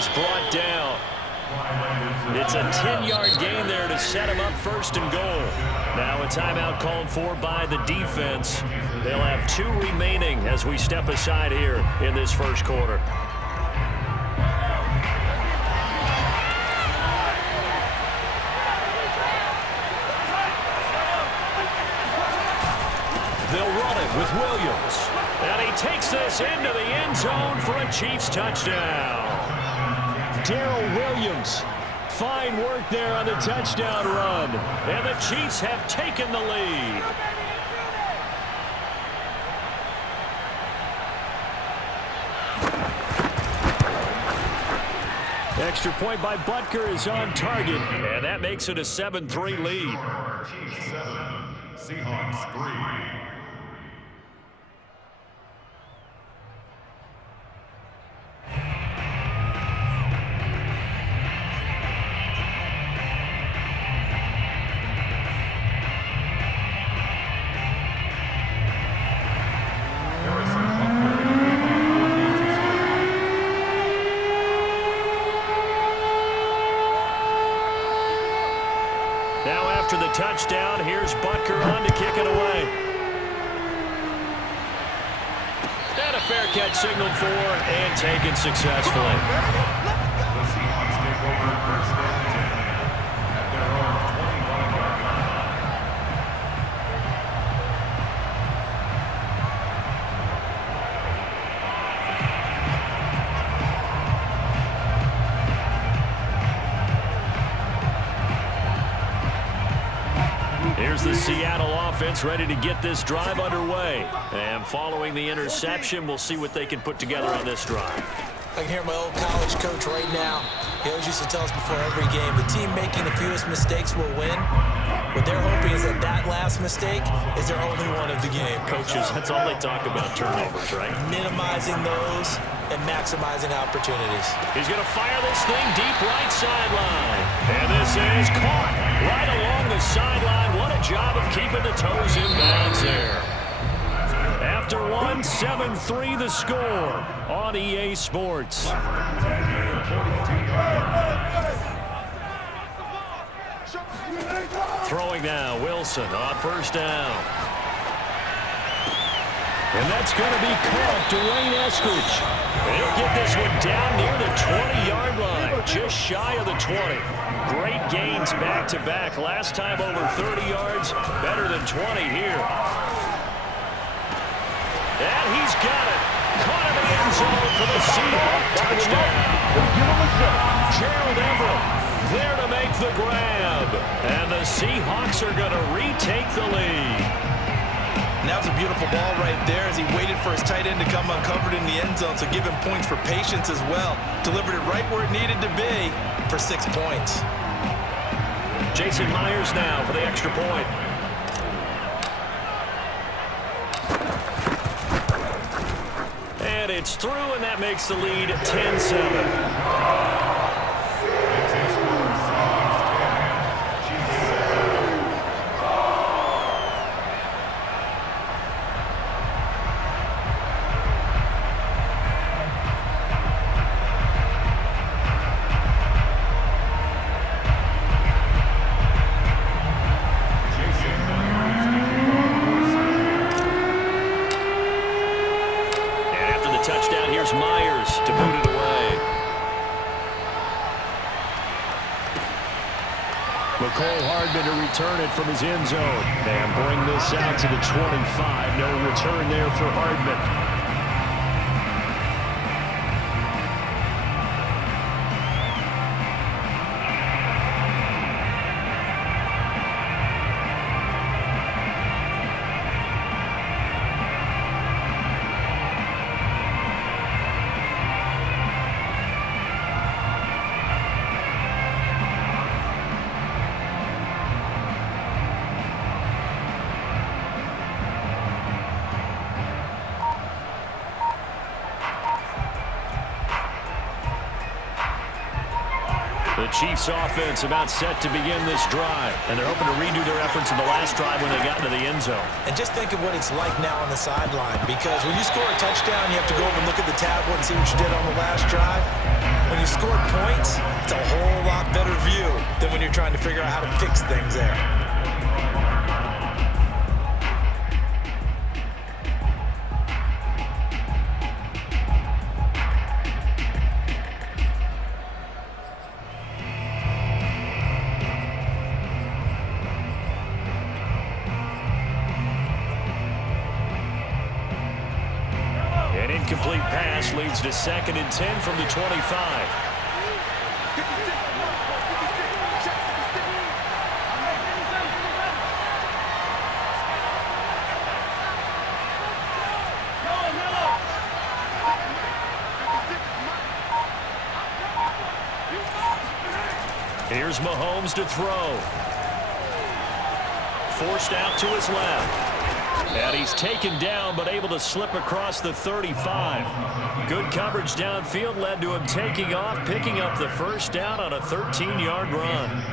he's brought down. It's a 10-yard gain there to set him up first and goal. Now a timeout called for by the defense. They'll have 2 remaining as we step aside here in this first quarter. They'll run it with Williams. And he takes this into the end zone for a Chiefs touchdown. Darrell Williams. Fine work there on the touchdown run. And the Chiefs have taken the lead. Extra point by Butker is on target. And that makes it a 7-3 lead. Chiefs 7, Seahawks 3. After the touchdown, here's Butker on to kick it away. And a fair catch signaled for and taken successfully. The Seahawks take over first and 10 at their own 25-yard line. Here's the Seattle offense ready to get this drive underway. And following the interception, we'll see what they can put together on this drive. I can hear my old college coach right now. He always used to tell us before every game, the team making the fewest mistakes will win. What they're hoping is that that last mistake is their only one of the game. Coaches, that's all they talk about, turnovers, right? Minimizing those and maximizing opportunities. He's going to fire this thing deep right sideline. And this is caught right along the sideline. What a job of keeping the toes in bounds there. After one, 7-3 the score on EA Sports. Throwing now, Wilson on first down. And that's going to be caught. Dwayne Eskridge. He'll get this one down near the 20-yard line, just shy of the 20. Great gains back-to-back. Last time over 30 yards, better than 20 here. And he's got it. Caught in the end zone for the Seahawks touchdown. Gerald Everett there to make the grab. And the Seahawks are going to retake the lead. And that was a beautiful ball right there as he waited for his tight end to come uncovered in the end zone, so give him points for patience as well. Delivered it right where it needed to be for 6 points. Jason Myers now for the extra point. And it's through, and that makes the lead 10-7. To return it from his end zone and bring this out to the 25. No return there for Hardman. The Chiefs offense about set to begin this drive, and they're hoping to redo their efforts in the last drive when they got into the end zone. And just think of what it's like now on the sideline, because when you score a touchdown, you have to go over and look at the tablet and see what you did on the last drive. When you scored points, it's a whole lot better view than when you're trying to figure out how to fix things there. An incomplete pass leads to 2nd and 10 from the 25. Here's Mahomes to throw. Forced out to his left. And he's taken down, but able to slip across the 35. Good coverage downfield led to him taking off, picking up the first down on a 13-yard run.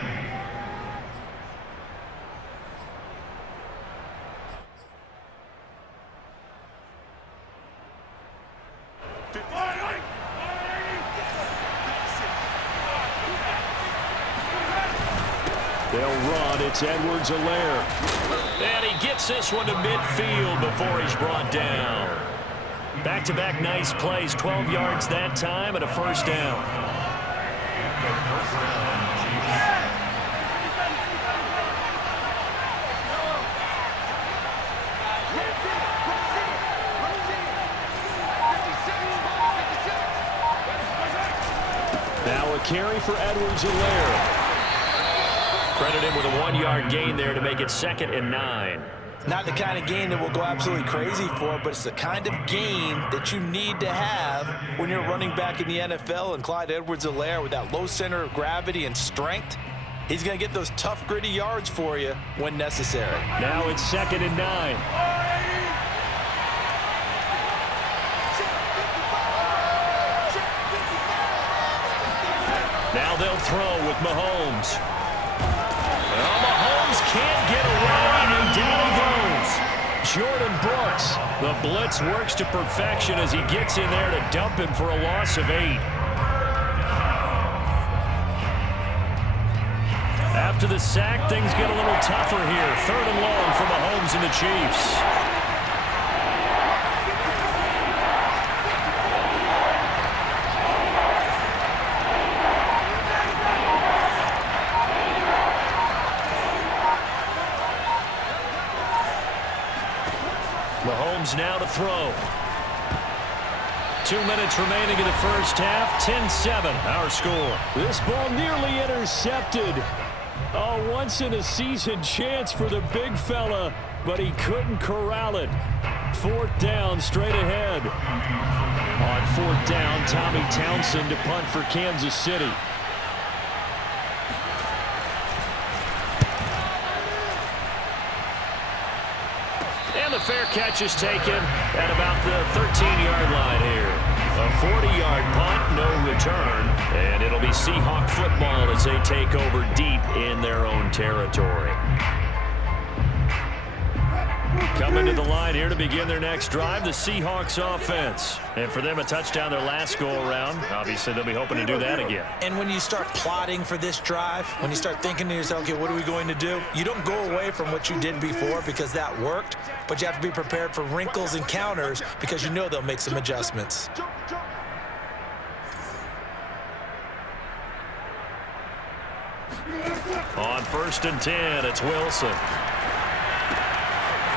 They'll run. It's Edwards-Helaire. And he gets this one to midfield before he's brought down. Back-to-back nice plays. 12 yards that time and a first down. Now a carry for Edwards-Helaire. Credit him with a 1-yard gain there to make it 2nd and 9. Not the kind of gain that we'll go absolutely crazy for, but it's the kind of gain that you need to have when you're running back in the NFL. And Clyde Edwards-Helaire, with that low center of gravity and strength, he's going to get those tough, gritty yards for you when necessary. Now it's 2nd and 9. Now they'll throw with Mahomes. Well, Mahomes can't get away, and down he goes. Jordan Brooks. The blitz works to perfection as he gets in there to dump him for a loss of 8. After the sack, things get a little tougher here. 3rd and long for Mahomes and the Chiefs. Mahomes now to throw. 2 minutes remaining in the first half. 10-7 our score. This ball nearly intercepted. A once-in-a-season chance for the big fella, but he couldn't corral it. 4th down straight ahead. On 4th down, Tommy Townsend to punt for Kansas City. And the fair catch is taken at about the 13-yard line here. A 40-yard punt, no return, and it'll be Seahawk football as they take over deep in their own territory. Coming to the line here to begin their next drive, the Seahawks offense. And for them, a touchdown their last go-around. Obviously, they'll be hoping to do that again. And when you start plotting for this drive, when you start thinking to yourself, okay, what are we going to do? You don't go away from what you did before because that worked, but you have to be prepared for wrinkles and counters because you know they'll make some adjustments. On 1st and 10, it's Wilson.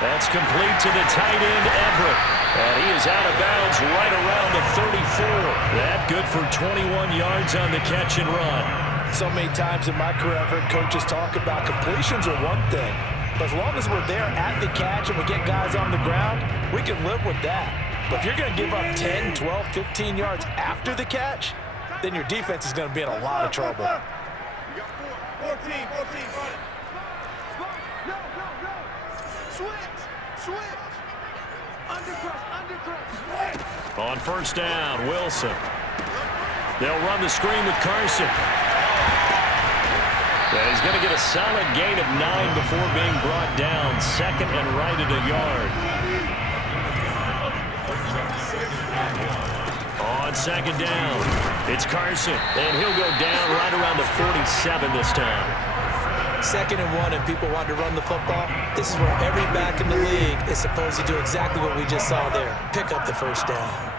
That's complete to the tight end, Everett. And he is out of bounds right around the 34. That good for 21 yards on the catch and run. So many times in my career, I've heard coaches talk about completions are one thing. But as long as we're there at the catch and we get guys on the ground, we can live with that. But if you're going to give up 10, 12, 15 yards after the catch, then your defense is going to be in a lot of trouble. 14, run. No. Switch. Undercut. On 1st down, Wilson. They'll run the screen with Carson. And he's going to get a solid gain of 9 before being brought down. 2nd and right at a yard. On on second down. It's Carson, and he'll go down right around the 47 this time. 2nd and 1, and people want to run the football. This is where every back in the league is supposed to do exactly what we just saw there. Pick up the first down.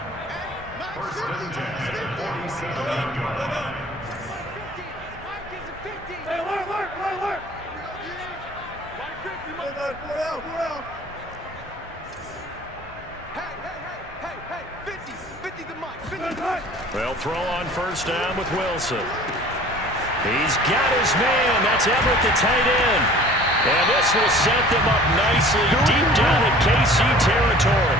First and 10 at the 47-yard line. They'll throw on first down with Wilson. He's got his man. That's Everett, the tight end. And this will set them up nicely deep down in KC territory.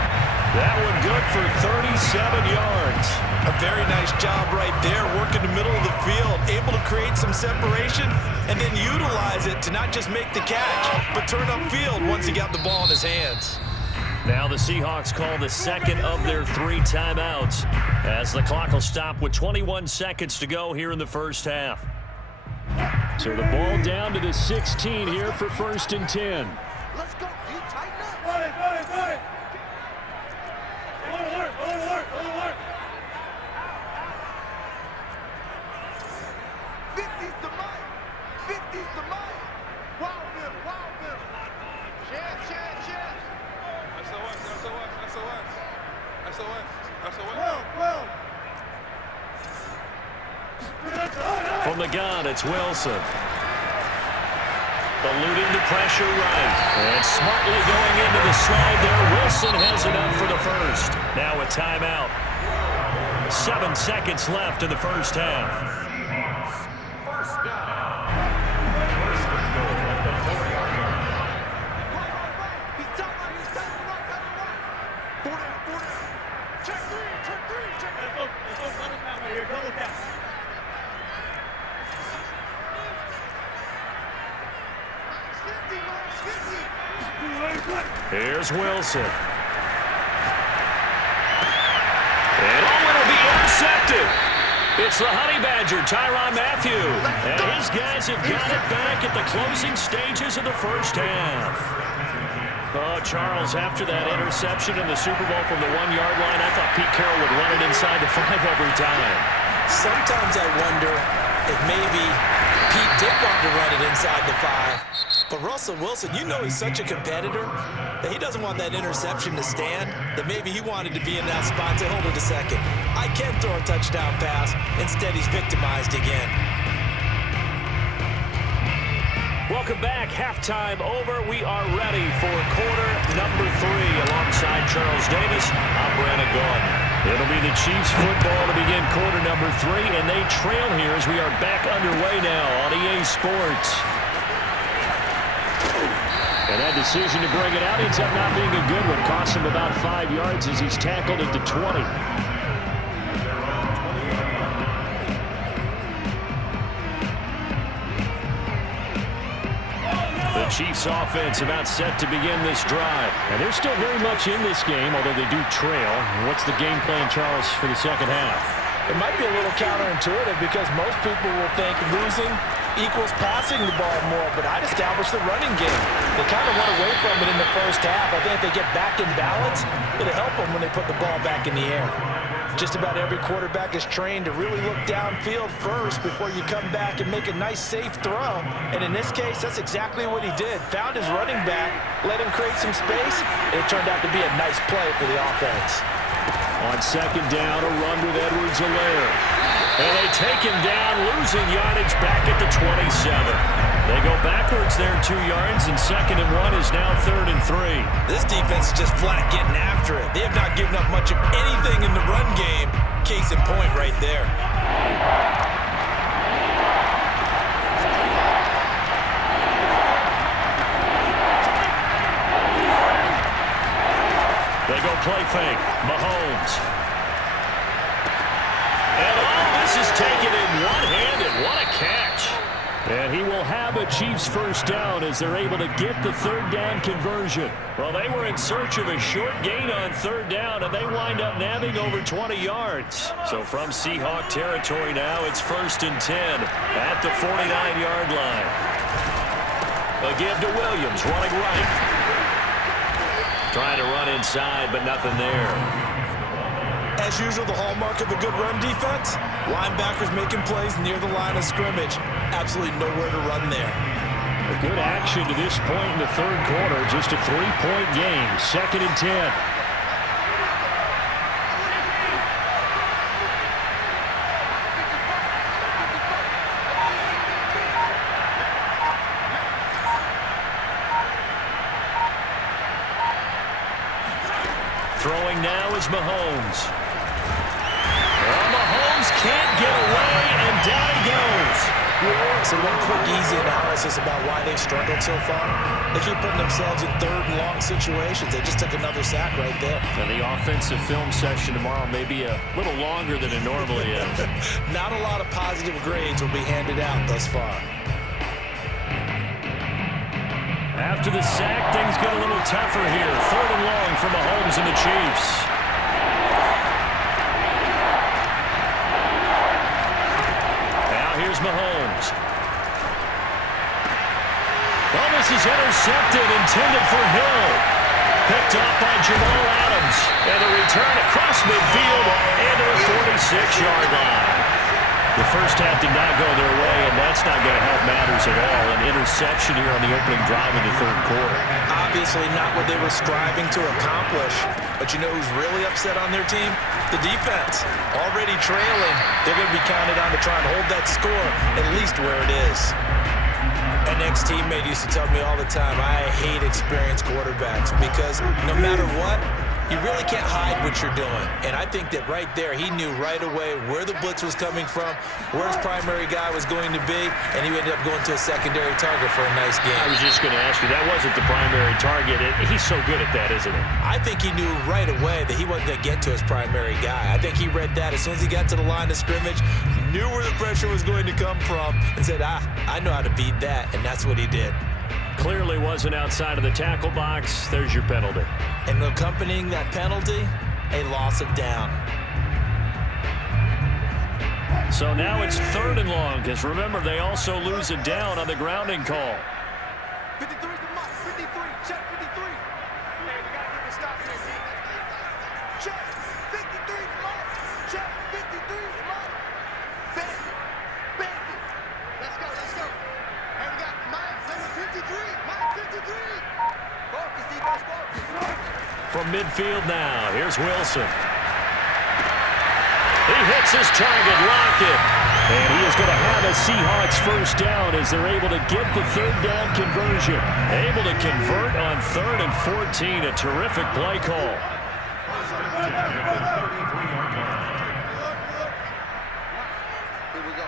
That one good for 37 yards. A very nice job right there, working the middle of the field, able to create some separation and then utilize it to not just make the catch, but turn upfield once he got the ball in his hands. Now the Seahawks call the second of their 3 timeouts as the clock will stop with 21 seconds to go here in the first half. So the ball down to the 16 here for 1st and 10. Let's go. You tighten up. Got it. Alert. 50's the mic. 50's the mic. Wild Bill. Chance. Well. From the gun, it's Wilson. Eluding the pressure right. And smartly going into the slide there. Wilson has enough for the first. Now a timeout. 7 seconds left in the first half. First down. First and goal at the 40-yard line. He's done right. 40. Check three. Double down. Here's Wilson. And it'll be intercepted. It's the Honey Badger, Tyrann Mathieu. And his guys have got it back at the closing stages of the first half. Oh, Charles, after that interception in the Super Bowl from the 1-yard line, I thought Pete Carroll would run it inside the 5 every time. Sometimes I wonder if maybe Pete did want to run it inside the 5. But Russell Wilson, you know he's such a competitor that he doesn't want that interception to stand, that maybe he wanted to be in that spot to hold it a second. I can throw a touchdown pass. Instead, he's victimized again. Welcome back. Halftime over. We are ready for quarter number 3. Alongside Charles Davis, I'm Brandon Gordon. It'll be the Chiefs football to begin quarter number 3, and they trail here as we are back underway now on EA Sports. And that decision to bring it out ends up not being a good one. Cost him about 5 yards as he's tackled at the 20. The Chiefs offense about set to begin this drive. And they're still very much in this game, although they do trail. What's the game plan, Charles, for the second half? It might be a little counterintuitive because most people will think losing equals passing the ball more, but I'd establish the running game. They kind of went away from it in the first half. I think if they get back in balance, it'll help them when they put the ball back in the air. Just about every quarterback is trained to really look downfield first before you come back and make a nice, safe throw. And in this case, that's exactly what he did. Found his running back, let him create some space, and it turned out to be a nice play for the offense. On second down, a run with Edwards-Helaire. And they take him down, losing yardage back at the 27. They go backwards there 2 yards, and 2nd and 1 is now 3rd and 3. This defense is just flat getting after it. They have not given up much of anything in the run game. Case in point right there. They go play fake. Mahomes. And this is taken in one-handed. What a catch. And he will have a Chiefs first down as they're able to get the 3rd down conversion. Well, they were in search of a short gain on 3rd down, and they wind up nabbing over 20 yards. So from Seahawk territory now, it's 1st and 10 at the 49-yard line. A give to Williams, running right. Trying to run inside, but nothing there. as usual, the hallmark of a good run defense? Linebackers making plays near the line of scrimmage. Absolutely nowhere to run there. A good action to this point in the third quarter. Just a 3-point game. 2nd and 10. Throwing now is Mahomes. Well, Mahomes can't get away, and down he goes. So one quick, easy analysis about why they've struggled so far. They keep putting themselves in 3rd and long situations. They just took another sack right there. And the offensive film session tomorrow may be a little longer than it normally is. Not a lot of positive grades will be handed out thus far. After the sack, things get a little tougher here. 3rd and long for Mahomes and the Chiefs. Now here's Mahomes. Well, this is intercepted, intended for Hill. Picked off by Jamal Adams. And a return across midfield into the 46-yard line. The first half did not go their way, and that's not going to help matters at all. An interception here on the opening drive of the third quarter. Obviously not what they were striving to accomplish. But you know who's really upset on their team? The defense. Already trailing. They're going to be counted on to try and hold that score at least where it is. An ex-teammate used to tell me all the time, I hate experienced quarterbacks because no matter what, you really can't hide what you're doing. And I think that right there, he knew right away where the blitz was coming from, where his primary guy was going to be, and he ended up going to a secondary target for a nice game. I was just going to ask you, that wasn't the primary target. He's so good at that, isn't he? I think he knew right away that he wasn't going to get to his primary guy. I think he read that as soon as he got to the line of scrimmage, knew where the pressure was going to come from, and said, I know how to beat that, and that's what he did. Clearly wasn't outside of the tackle box. There's your penalty. And accompanying that penalty, a loss of down. So now it's 3rd and long, because remember, they also lose a down on the grounding call. 53 is the mark. 53. Check 53. Hey, we got to get the stop here, D. Check. 53 is mark. Check. 53 is mark. Bang it. Bang it. Let's go. Let's go. Hey, we got Mike, number 53. Mike 53. Focus, defense, focus. From midfield now, here's Wilson. He hits his target, Lockett. And he is going to have a Seahawks first down as they're able to get the 3rd down conversion. Able to convert on 3rd and 14. A terrific play call. Here we go.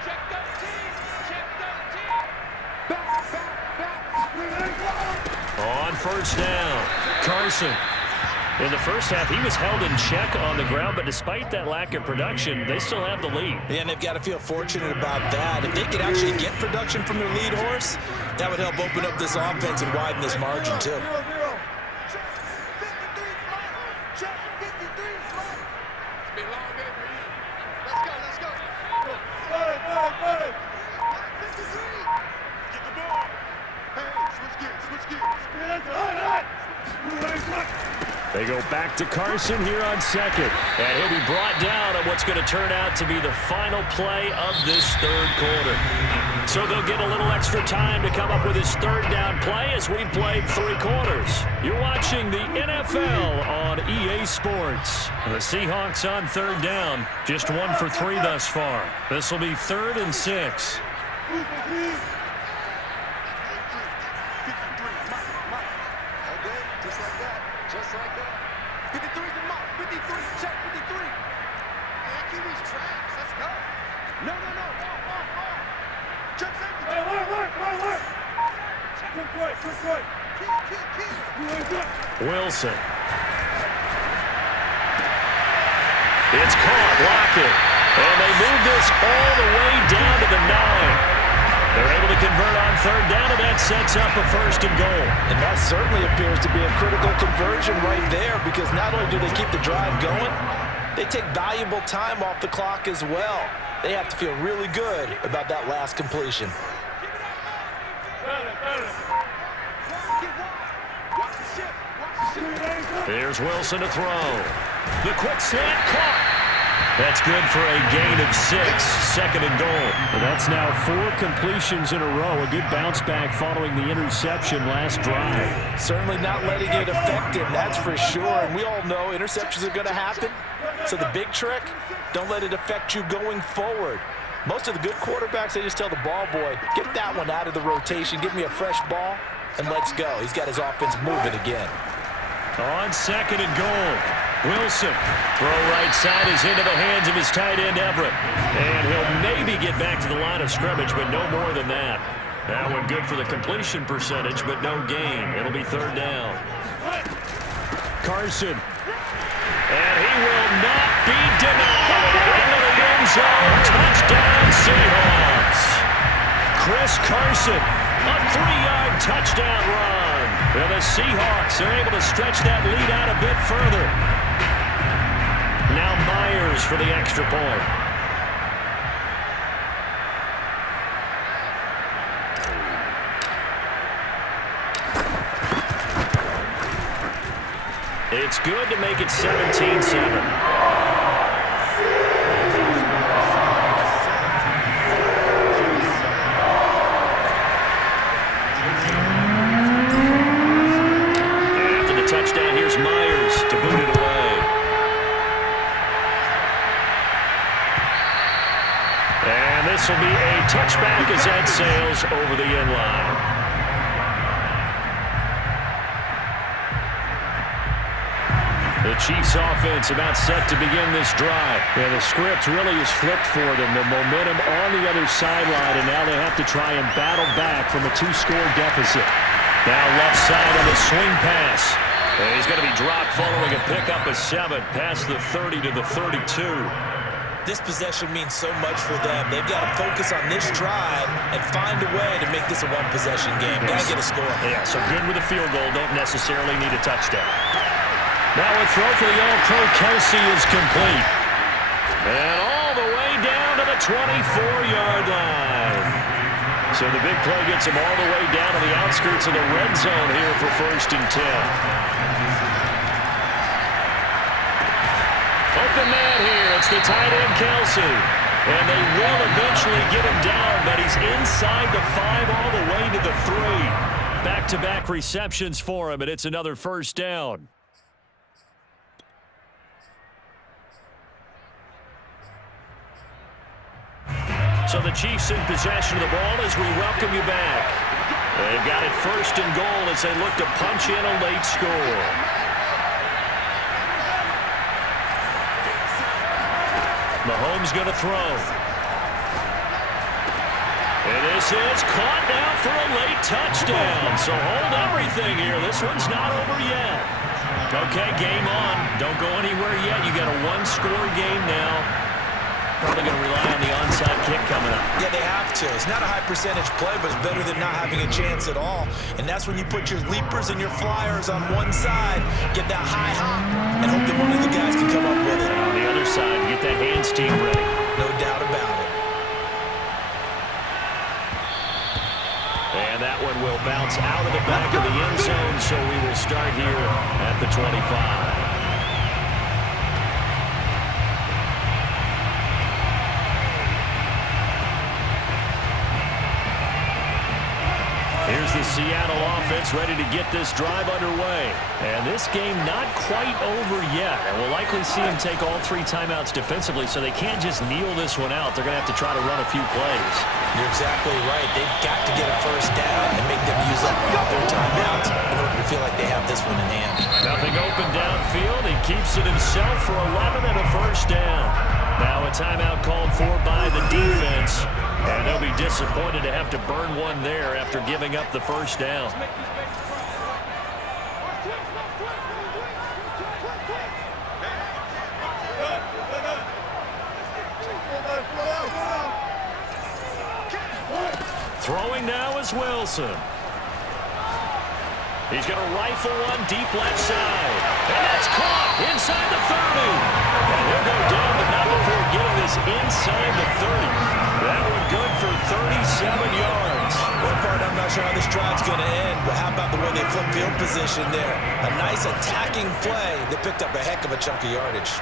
Check 13. Check 13. On 1st down, Carson. In the first half, he was held in check on the ground, but despite that lack of production, they still have the lead. Yeah, and they've got to feel fortunate about that. If they could actually get production from their lead horse, that would help open up this offense and widen this margin, too. Check 53 is mark. Check 53 is mark. It's been a long day for you. Let's go. Let's go. Mike 53. Get the ball. Hey, switch gears. Switch gears. They go back to Carson here on 2nd. And he'll be brought down on what's going to turn out to be the final play of this 3rd quarter. So they'll get a little extra time to come up with his 3rd down play as we played 3 quarters. You're watching the NFL on EA Sports. The Seahawks on 3rd down. Just 1 for 3 thus far. This will be 3rd and 6. Just like that. 53 is the mark. 53. Check 53. Man, Kiwi's trash. Let's go. No. Check safety. Hey, work. Quick. Key. Wilson. It's caught. Lockett. And they move this all the way down to the 9. They're able to convert on 3rd down, and that sets up a 1st and goal. And that certainly appears to be a critical conversion right there because not only do they keep the drive going, they take valuable time off the clock as well. They have to feel really good about that last completion. Here's Wilson to throw. The quick slant caught. That's good for a gain of 6, 2nd and goal. Well, that's now 4 completions in a row. A good bounce back following the interception last drive. Certainly not letting it affect him, that's for sure. And we all know interceptions are going to happen. So the big trick, don't let it affect you going forward. Most of the good quarterbacks, they just tell the ball boy, get that one out of the rotation, give me a fresh ball, and let's go. He's got his offense moving again. On 2nd and goal, Wilson. Throw right side is into the hands of his tight end, Everett. And he'll maybe get back to the line of scrimmage, but no more than that. That one good for the completion percentage, but no gain. It'll be 3rd down. Carson. And he will not be denied. Into the end zone. Touchdown, Seahawks. Chris Carson, a 3-yard touchdown run. And the Seahawks are able to stretch that lead out a bit further. Now Myers for the extra point. It's good to make it 17-7. Touchdown, here's Myers to boot it away. And this will be a touchback as that sails over the end line. The Chiefs offense about set to begin this drive. Yeah, the script really is flipped for them. The momentum on the other sideline, and now they have to try and battle back from a 2-score deficit. Now left side on the swing pass. And he's going to be dropped following a pickup of 7 past the 30 to the 32. This possession means so much for them. They've got to focus on this drive and find a way to make this a one-possession game. Got to get a score. Yeah, so good with a field goal. Don't necessarily need a touchdown. Now a throw for the All-Pro Kelsey is complete. And all the way down to the 24-yard line. So the big play gets him all the way down to the outskirts of the red zone here for 1st and 10. Open man here. It's the tight end, Kelsey. And they will eventually get him down, but he's inside the 5 all the way to the 3. Back-to-back receptions for him, and it's another 1st down. So the Chiefs in possession of the ball as we welcome you back. They've got it 1st and goal as they look to punch in a late score. Mahomes going to throw. And this is caught now for a late touchdown. So hold everything here. This one's not over yet. Okay, game on. Don't go anywhere yet. You got a 1-score game now. Probably going to rely on the onside kick coming up. Yeah, they have to. It's not a high percentage play, but it's better than not having a chance at all. And that's when you put your leapers and your flyers on one side, get that high hop, and hope that one of the guys can come up with it. And on the other side, get that hands team ready. No doubt about it. And that one will bounce out of the back of the end zone, so we will start here at the 25. Here's the Seattle offense ready to get this drive underway. And this game not quite over yet. And we'll likely see them take all 3 timeouts defensively, so they can't just kneel this one out. They're going to have to try to run a few plays. You're exactly right. They've got to get a 1st down and make them use up all their timeouts in order to feel like they have this one in hand. Nothing open downfield. He keeps it himself for 11 and a 1st down. Now a timeout called for by the defense. And they'll be disappointed to have to burn one there after giving up the 1st down. Throwing now is Wilson. He's going to rifle one deep left side. And that's caught inside the 30. And he'll go down, but not before getting this inside the 30. That one good for 37 yards. One part, I'm not sure how this drive's going to end, but how about the way they flip field position there. A nice attacking play that picked up a heck of a chunk of yardage.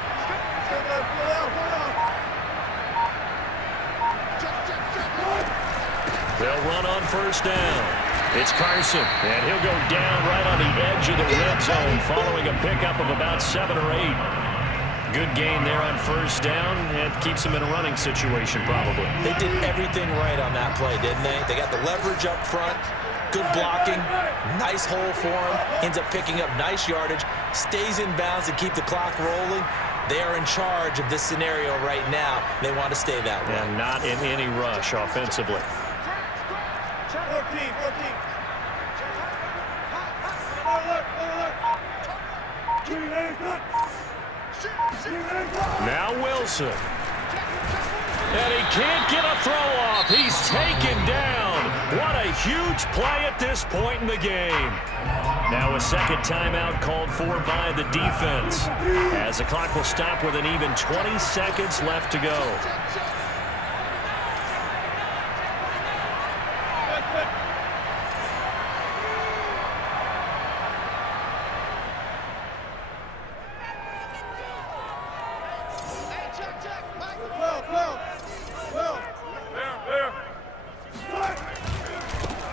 They'll run on first down. It's Carson, and he'll go down right on the edge of the red zone following a pickup of about 7 or 8. Good gain there on first down, and keeps him in a running situation probably. They did everything right on that play, didn't they? They got the leverage up front, good blocking, nice hole for him, ends up picking up nice yardage, stays in bounds to keep the clock rolling. They are in charge of this scenario right now. They want to stay that way. And not in any rush offensively. 14. Now Wilson. And he can't get a throw off. He's taken down. What a huge play at this point in the game. Now a second timeout called for by the defense, as the clock will stop with an even 20 seconds left to go.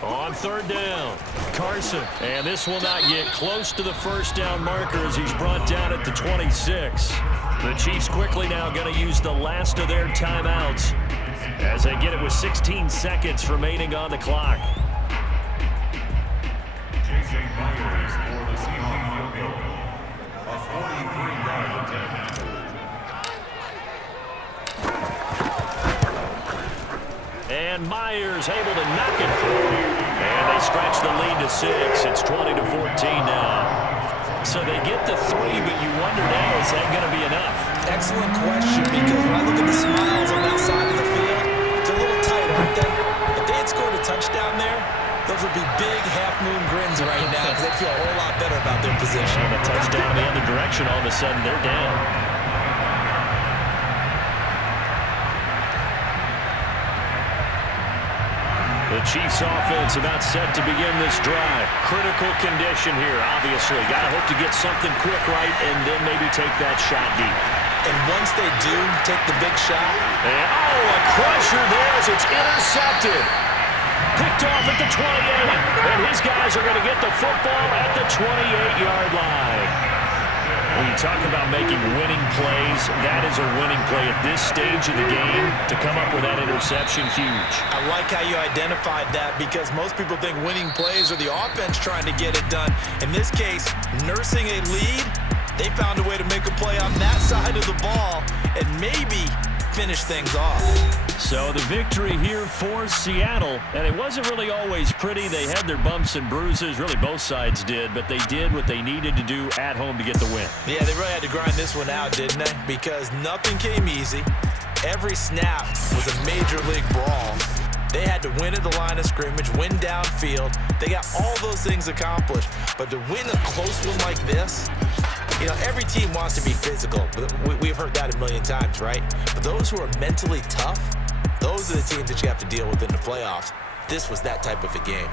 On third down, Carson, and this will not get close to the first down marker as he's brought down at the 26. The Chiefs quickly now going to use the last of their timeouts as they get it with 16 seconds remaining on the clock. Jason Myers for the Seahawks field goal. A 43-yard attempt. And Myers able to knock it through. And they stretch the lead to 6. It's 20-14 now. So they get the 3, but you wonder now, is that going to be enough? Excellent question, because when I look at the smiles on that side of the field, it's a little tight, aren't they? If they had scored a touchdown there, those would be big half-moon grins right now because they'd feel a whole lot better about their position. And a touchdown in the other direction, all of a sudden they're down. The Chiefs offense about set to begin this drive. Critical condition here, obviously. Got to hope to get something quick right and then maybe take that shot deep. And once they do take the big shot. And, a crusher there as it's intercepted. Picked off at the 28. And his guys are going to get the football at the 28-yard line. When you talk about making winning plays, that is a winning play at this stage of the game. To come up with that interception, huge. I like how you identified that, because most people think winning plays are the offense trying to get it done. In this case, nursing a lead, they found a way to make a play on that side of the ball and maybe finish things off. So the victory here for Seattle, and it wasn't really always pretty. They had their bumps and bruises, really both sides did, but they did what they needed to do at home to get the win. Yeah, they really had to grind this one out, didn't they? Because nothing came easy. Every snap was a major league brawl. They had to win at the line of scrimmage, win downfield. They got all those things accomplished. But to win a close one like this, you know, every team wants to be physical. We've heard that a million times, right? But those who are mentally tough, those are the teams that you have to deal with in the playoffs. This was that type of a game.